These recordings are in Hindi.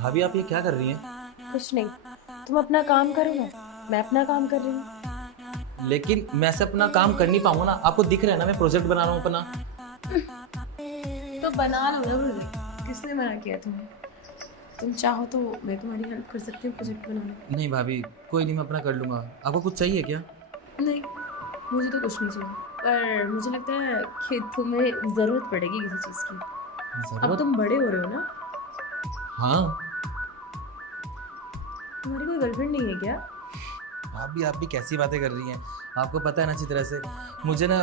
भाभी आप ये क्या कर रही हैं? कुछ नहीं। तुम अपना काम करो ना, मैं अपना काम कर रही हूँ। लेकिन मैं ऐसे अपना काम कर नहीं पाऊंगा ना, आपको दिख रहा है ना मैं प्रोजेक्ट बना रहा हूँ अपना। तो बना लो ना प्रोजेक्ट, किसने मना किया तुम्हें? तुम चाहो तो मैं तुम्हारी हेल्प कर सकती हूँ प्रोजेक्ट बनाने में। नहीं भाभी, कोई नहीं, मैं अपना कर लूंगा। आपको कुछ चाहिए क्या? नहीं, मुझे तो कुछ नहीं चाहिए, पर मुझे लगता है कि तुम्हें ज़रूरत पड़ेगी किसी चीज़ की। अब जरूरत? तुम बड़े हो रहे हो ना। हाँ। तुम्हारी कोई गर्लफ्रेंड नहीं है क्या? भाभी आप भी कैसी बातें कर रही हैं? आपको पता है ना अच्छी तरह से, मुझे ना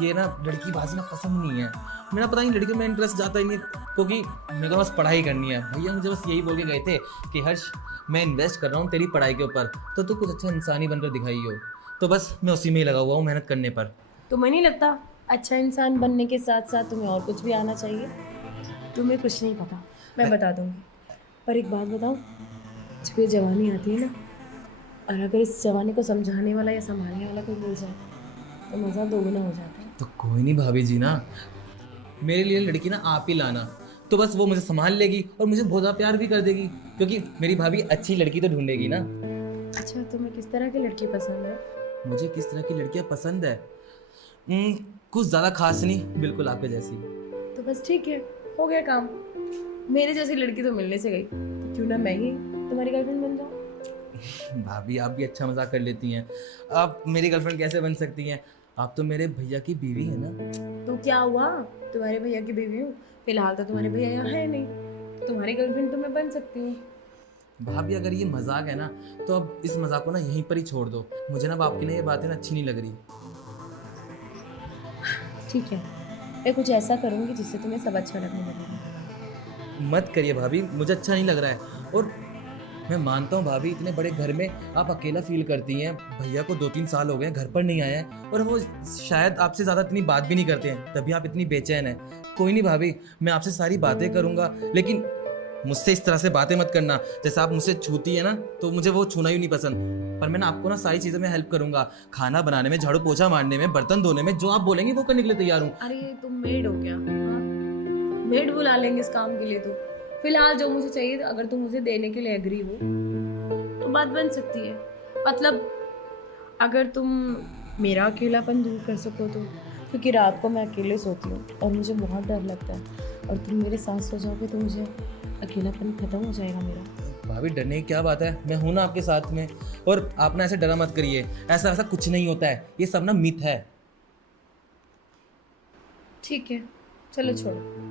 ये ना लड़कीबाजी ना पसंद नहीं है। मेरा पता नहीं लड़कियों में इंटरेस्ट जाता ही नहीं है, क्योंकि मेरे को बस पढ़ाई करनी है। भैया मुझे बस यही बोल के गए थे कि हर्ष, मैं इन्वेस्ट कर रहा हूँ तेरी पढ़ाई के ऊपर, तो तू कुछ अच्छा इंसान ही बनकर दिखाई हो। तो बस मैं उसी में ही लगा हुआ हूँ, मेहनत करने पर। तुम्हें नहीं लगता अच्छा इंसान बनने के साथ साथ तुम्हें और कुछ भी आना चाहिए? तुम्हें कुछ नहीं पता, मैं बता दूंगी। पर एक बात बताऊं, जब ये जवानी आती है ना, और अगर इस जवानी को समझाने वाला या संभालने वाला कोई मिल जाए तो मज़ा दोगुना हो जाता है। तो कोई नहीं भाभी जी ना, मेरे लिए लड़की ना आप ही लाना, तो बस वो मुझे संभाल लेगी और मुझे बहुत ज़्यादा प्यार भी कर देगी, क्योंकि मेरी भाभी अच्छी लड़की तो ढूंढेगी ना। अच्छा, तुम्हें किस तरह की लड़की पसंद है? मुझे किस तरह की लड़कियां पसंद है? कुछ ज़्यादा खास नहीं, बिल्कुल आपके जैसी। तो बस ठीक है, हो गया काम। मेरे जैसी लड़की तो मिलने से गई, तो क्यों ना मैं ही तुम्हारी गर्लफ्रेंड बन जाऊँ। भाभी आप भी अच्छा मजाक कर लेती हैं। आप मेरी गर्लफ्रेंड कैसे बन सकती हैं? आप तो मेरे भैया की बीवी है ना। तो क्या हुआ, तुम्हारे भैया की बेबी हूँ। फिलहाल तो तुम्हारे भैया यहाँ है नहीं, तो तुम्हारी गर्लफ्रेंड तो मैं बन सकती हूँ। भाभी अगर ये मजाक है ना, तो अब इस मजाक को ना यहीं पर ही छोड़ दो। मुझे ना अब आपकी ना ये बातें ना अच्छी नहीं लग रही। ठीक है, मैं कुछ ऐसा करूँगी जिससे तुम्हें सब अच्छा लगने लगेगा। मत करिए भाभी, मुझे अच्छा नहीं लग रहा है। और मैं मानता हूँ भाभी, इतने बड़े घर में आप अकेला फील करती हैं। भैया को 2-3 साल हो गए हैं, घर पर नहीं आए हैं, और वो शायद आपसे ज़्यादा इतनी बात भी नहीं करते हैं, तभी आप इतनी बेचैन हैं। कोई नहीं भाभी, मैं आपसे सारी बातें करूँगा, लेकिन मुझसे इस तरह से बातें मत करना। जैसे आप मुझसे छूती है ना, तो मुझे वो छूना ही नहीं पसंद। पर मैं ना आपको ना सारी चीज़ें में हेल्प करूँगा, खाना बनाने में, झाड़ू पोछा मारने में, बर्तन धोने में, जो आप बोलेंगे वो करने के लिए तैयार हूँ। अरे तुम मेड हो क्या? हाँ, मेड बुला लेंगे इस काम के लिए। तो फिलहाल जो मुझे चाहिए, अगर तुम मुझे देने के लिए एग्री हो तो बात बन सकती है। मतलब अगर तुम मेरा अकेलापन दूर कर सको तो, क्योंकि रात को मैं अकेले सोती हूँ और मुझे बहुत डर लगता है, और तुम मेरे साथ सो जाओगे तो मुझे अकेलापन खत्म हो जाएगा मेरा। भाभी डरने की क्या बात है, मैं हूं ना आपके साथ में। और आप ना ऐसे डरा मत करिए, ऐसा ऐसा कुछ नहीं होता है, ये सब ना मिथ है। ठीक है, चलो छोड़ो।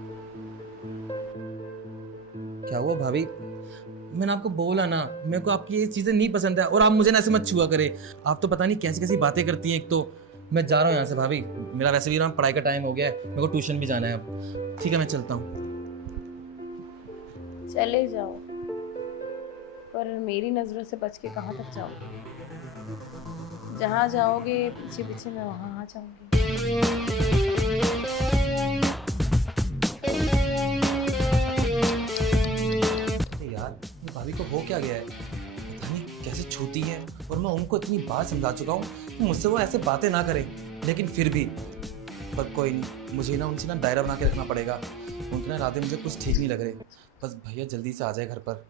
क्या हुआ भाभी? मैंने आपको बोला ना, मेरे को आपकी ये चीजें नहीं पसंद है, और आप मुझे ना ऐसे मत छुआ करे। आप तो पता नहीं कैसी कैसी बातें करती हैं। एक तो मैं जा रहा हूँ यहाँ से भाभी, मेरा वैसे भी ना पढ़ाई का टाइम हो गया है, मेरे को ट्यूशन भी जाना है अब। ठीक है, मैं चलता हूँ। चले जाओ, पर मेरी नज़रों से बच के कहाँ तक जाओगे? जहाँ जाओगे पीछे पीछे मैं वहाँ आ जाऊँगी। अरे यार, ये भाभी को हो क्या गया है? पता नहीं कैसे छूती है, और मैं उनको इतनी बार समझा चुका हूँ कि मुझसे वो ऐसे बातें ना करें, लेकिन फिर भी। पर कोई नहीं, मुझे ना उनसे ना दायरा बना के रखना पड़ेगा। उनके ना इरादे मुझे कुछ ठीक नहीं लग रहे। बस भैया जल्दी से आ जाए घर पर।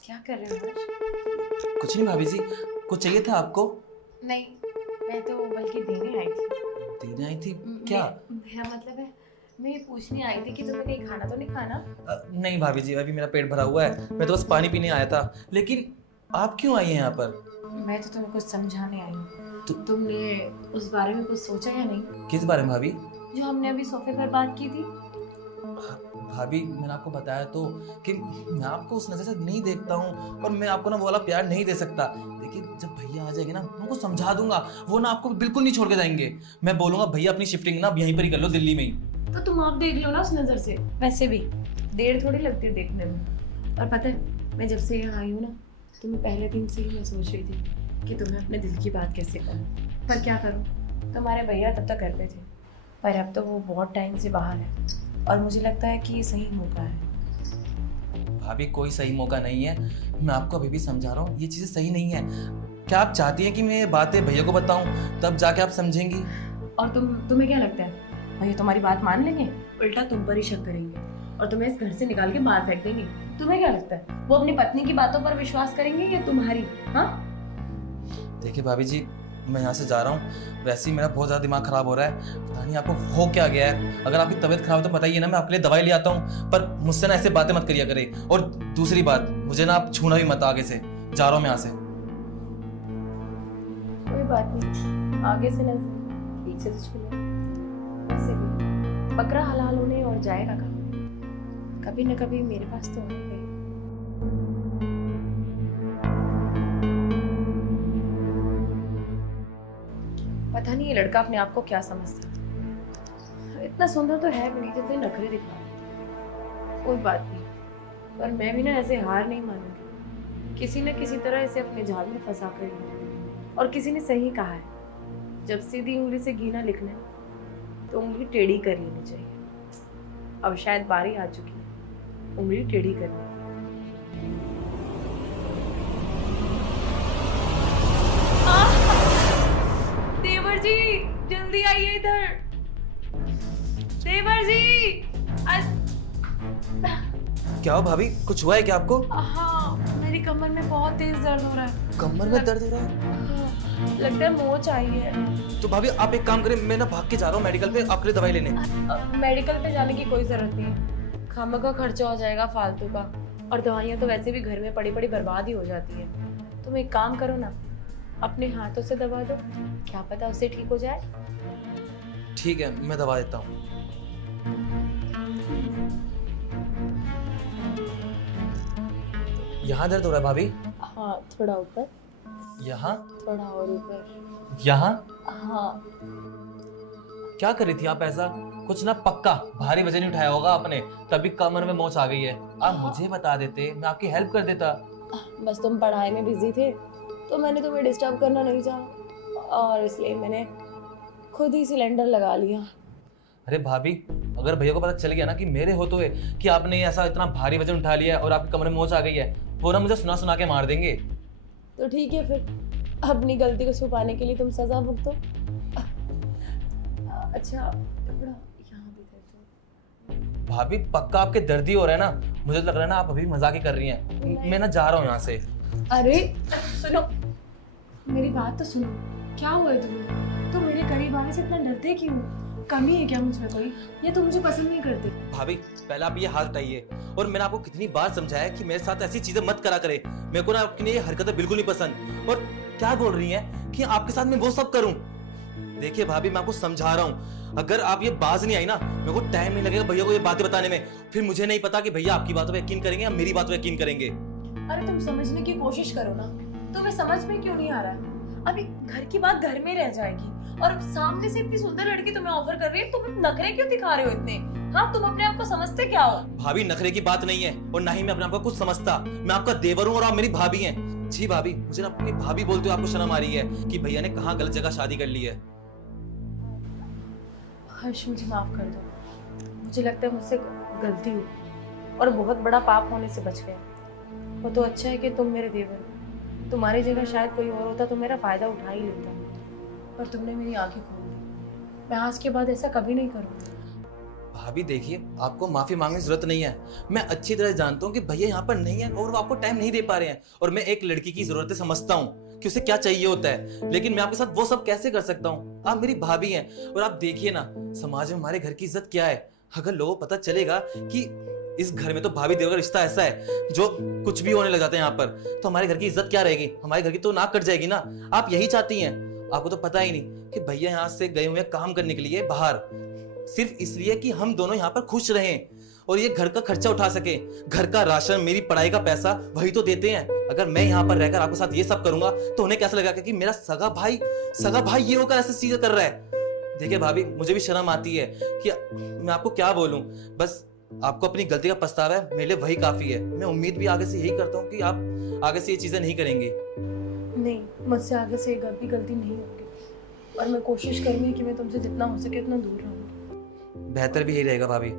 क्या कर रहे हो हर्ष? कुछ नहीं भाभी जी, कुछ चाहिए था आपको? नहीं, मैं तो बल्कि देने आई थी। देने आई थी? क्या? मेरा मतलब है, मैं ये पूछने आई थी कि तुम्हें कहीं खाना तो नहीं खाना? नहीं भाभी जी, अभी मेरा पेट भरा हुआ है, मैं तो बस पानी पीने आया था। लेकिन आप क्यों आई हैं यहाँ पर? मैं तो तुम्हें कुछ समझाने आई हूँ। तो तुमने उस बारे में कुछ सोचा या नहीं, किस बारे में भाभी? जो हमने अभी सोफे पर बात की थी? भाभी मैंने आपको बताया तो कि मैं आपको उस नज़र से नहीं देखता हूँ, और मैं आपको ना वो वाला प्यार नहीं दे सकता। लेकिन जब भैया आ जाएंगे ना, मैं उनको समझा दूंगा, वो ना आपको बिल्कुल नहीं छोड़ के जाएंगे। मैं बोलूंगा भैया अपनी शिफ्टिंग ना अब यहीं पर ही कर लो, दिल्ली में ही। तो तुम आप देख लो ना उस नज़र से। वैसे भी देर थोड़ी लगती है देखने में। और पता है, मैं जब से यहाँ आई हूँ ना, तो मैं पहले दिन से ही मैं सोच रही थी कि तुम्हें अपने दिल की बात कैसे कहूँ। पर क्या करूँ, तुम्हारे भैया तब तक घर पे थे, पर अब तो वो बहुत टाइम से बाहर है, और मुझे लगता है कि ये सही मौका है। भाभी कोई सही मौका नहीं है, मैं आपको अभी भी समझा रहा हूँ, ये चीज़ें सही नहीं है। क्या आप चाहती हैं कि मैं ये बातें भैया को बताऊं, तब जाके आप समझेंगी? और तुम्हें क्या लगता है, भैया तुम्हारी बात मान लेंगे? उल्टा तुम पर ही शक करेंगे और तुम्हें इस घर से निकाल के बाहर फेंक देंगे। तुम्हें क्या लगता है वो अपनी पत्नी की बातों पर विश्वास करेंगे या तुम्हारी? हाँ देखिए भाभी जी, मैं यहाँ से जा रहा हूँ, वैसे ही मेरा बहुत ज़्यादा दिमाग खराब हो रहा है, पता नहीं आपको हो क्या गया है। अगर आपकी तबीयत खराब है तो बताइए ना, मैं आपके लिए दवाई ले आता हूँ, पर मुझसे ना ऐसे बातें मत करिए करें। और दूसरी बात, मुझे ना आप छूना भी मत आगे से, जा रहा हूँ मैं यहाँ से। कोई बात नहीं, आगे से ना पीछे से छू ले। वैसे भी बकरा हलाल होने और जाएगा कभी न कभी मेरे पास तो आएगा। पता नहीं ये लड़का अपने आप को क्या समझता है। इतना सुंदर तो है भी नहीं जितने नखरे दिखा रहा है। कोई बात नहीं, पर मैं भी ना ऐसे हार नहीं मानूंगी। किसी न किसी तरह इसे अपने जाल में फंसा कर ही। और किसी ने सही कहा है, जब सीधी उंगली से घी ना लिखना है तो उंगली टेढ़ी कर लेनी चाहिए। अब शायद बारी आ चुकी है उंगली टेढ़ी करने। देवर जी जल्दी आइए इधर। देवर जी क्या हो भाभी, कुछ हुआ है क्या आपको? हाँ, मेरी कमर में बहुत तेज दर्द हो रहा है। कमर में दर्द हो रहा है? हाँ, लगता है मोच आई है। तो भाभी आप एक काम करें, मैं ना भाग के जा रहा हूँ मेडिकल पे आपके लिए दवाई लेने। मेडिकल पे जाने की कोई जरूरत नहीं, खामा का खर्चा हो जाएगा फालतू का, और दवाइयाँ तो वैसे भी घर में पड़ी पड़ी बर्बाद ही हो जाती है। तुम एक काम करो ना, अपने हाथों से दबा दो, क्या पता उससे ठीक हो जाए। ठीक है, मैं दवा देता हूँ। यहाँ दर्द हो रहा है भाभी? हाँ, थोड़ा ऊपर। यहाँ? थोड़ा और ऊपर। यहाँ? हाँ। क्या कर रही थी आप ऐसा? कुछ ना पक्का भारी वजन नहीं उठाया होगा आपने, तभी कमर में मोच आ गई है। आप मुझे बता देते, मैं आपकी हेल्प कर देता। बस तुम पढ़ाई में बिजी थे तो मैंने तुम्हें डिस्टर्ब करना नहीं चाहा, और इसलिए मैंने खुद ही सिलेंडर लगा लिया। अरे भाभी, अगर भैया को पता चल गया ना कि मेरे होते हुए कि आपने ऐसा इतना भारी वजन उठा लिया है और आपकी कमर में मोच आ गई है, वो ना मुझे सुना सुना के मार देंगे। तो ठीक है, फिर अपनी गलती को छुपाने के लिए तुम सजा भुगतो। अच्छा, थोड़ा यहाँ भी दे दो। भाभी पक्का आपके दर्द ही हो रहा है ना, मुझे लग रहा है ना आप अभी मजाक ही कर रही हैं। मैं ना जा रहा हूँ यहाँ से। अरे सुनो, मेरी बात तो सुनो। क्या हुआ है तुम्हें? तुम मेरे करीब आने से इतना डरते क्यों? कमी है क्या मुझ में कोई, या तुम मुझे पसंद नहीं करते? भाभी पहले आप ये हाथ हटाइए, और मैंने आपको कितनी बार समझाया कि मेरे साथ ऐसी चीजें मत करा करे। मेरे को ना आपकी ये हरकतें बिल्कुल नहीं पसंद। और क्या बोल रही हैं कि आपके साथ मैं वो सब करूं? देखिए भाभी, मैं आपको समझा रहा हूँ, अगर आप ये बाज नहीं आई ना, मेरे को टाइम नहीं लगेगा भैया को ये बातें बताने में। फिर मुझे नहीं पता कि भैया आपकी बातों पे यकीन करेंगे या मेरी बातों पे यकीन करेंगे। अरे तुम समझने की कोशिश करो ना, तुम्हें समझ में क्यों नहीं आ रहा है? अभी घर की बात घर में रह जाएगी, और सामने से इतनी सुंदर लड़की तुम्हें ऑफर कर रही है, तुम नखरे क्यों दिखा रहे हो इतने? हाँ, तुम अपने आप को समझते क्या हो? भाभी नखरे की बात नहीं है, और ना ही मैं अपने आप को कुछ समझता। मैं आपका देवर हूँ और आप मेरी भाभी हैं। जी भाभी, मुझे ना अपनी भाभी बोलते हुए आपको शर्म आ रही है कि भैया ने कहाँ गलत जगह शादी कर ली है। हर्ष, मुझे माफ कर दो। मुझे लगता है मुझसे गलती हुई और बहुत बड़ा पाप होने से बच गया। वो तो अच्छा है कि तुम मेरे देवर हो। तुम्हारी जगह शायद कोई और होता तो मेरा फायदा उठा ही लेता, पर तुमने मेरी आंखें खोल दी। मैं आज के बाद ऐसा कभी नहीं करूँगी। भाभी देखिए, आपको माफी मांगने की जरूरत नहीं है। मैं अच्छी तरह जानता हूँ कि भैया यहाँ पर नहीं है और वो आपको टाइम नहीं दे पा रहे हैं, और मैं एक लड़की की जरूरतें समझता हूँ कि उसे क्या चाहिए होता है, लेकिन मैं आपके साथ वो सब कैसे कर सकता हूँ? आप मेरी भाभी हैं, और आप देखिए ना समाज में हमारे घर की इज्जत क्या है। अगर लोगों को पता चलेगा कि इस घर में तो भाभी देवर का रिश्ता ऐसा है जो कुछ भी होने लग जाता है यहाँ पर, तो हमारे घर की इज्जत क्या रहेगी? हमारे घर की तो नाक कट जाएगी ना। आप यही चाहती हैं। आपको तो पता ही नहीं कि भैया यहाँ से गए हुए हैं काम करने के लिए बाहर, सिर्फ इसलिए कि हम दोनों यहाँ पर खुश रहें और ये घर का खर्चा उठा सके। घर का राशन, मेरी पढ़ाई का पैसा वही तो देते हैं। अगर मैं यहाँ पर रहकर आपके साथ ये सब करूंगा तो उन्हें कैसा लगेगा कि मेरा सगा भाई ये होकर ऐसी चीजें कर रहा है। देखिए भाभी, मुझे भी शर्म आती है कि मैं आपको क्या बोलूं। बस आपको अपनी गलती का पछतावा है, मेरे लिए वही काफी है। मैं उम्मीद भी आगे से यही करता हूँ कि आप आगे से ये चीजें नहीं करेंगे। नहीं, मुझसे आगे से गलती नहीं होगी, और मैं कोशिश करूंगी कि मैं तुमसे जितना हो सके उतना दूर रहूंगी। बेहतर भी यही रहेगा भाभी,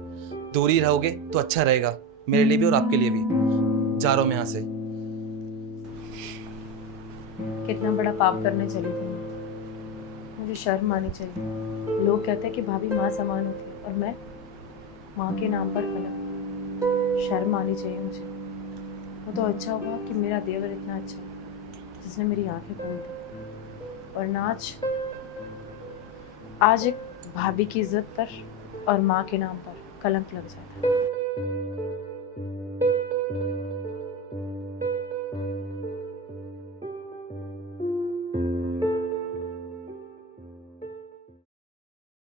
दूर ही रहोगे तो अच्छा रहेगा मेरे लिए भी और आपके लिए भी। जा रहा हूं मैं यहाँ से। कितना बड़ा पाप करने चली थी। मुझे शर्म आनी चाहिए। लोग कहते हैं कि भाभी माँ समान होती है और मैं माँ के नाम पर कलंक। शर्म आनी चाहिए मुझे। वो तो अच्छा हुआ कि मेरा देवर इतना अच्छा है जिसने मेरी आंखें खोल दी, वरना आज एक भाभी की इज्जत पर और माँ के नाम पर कलंक लग जाता।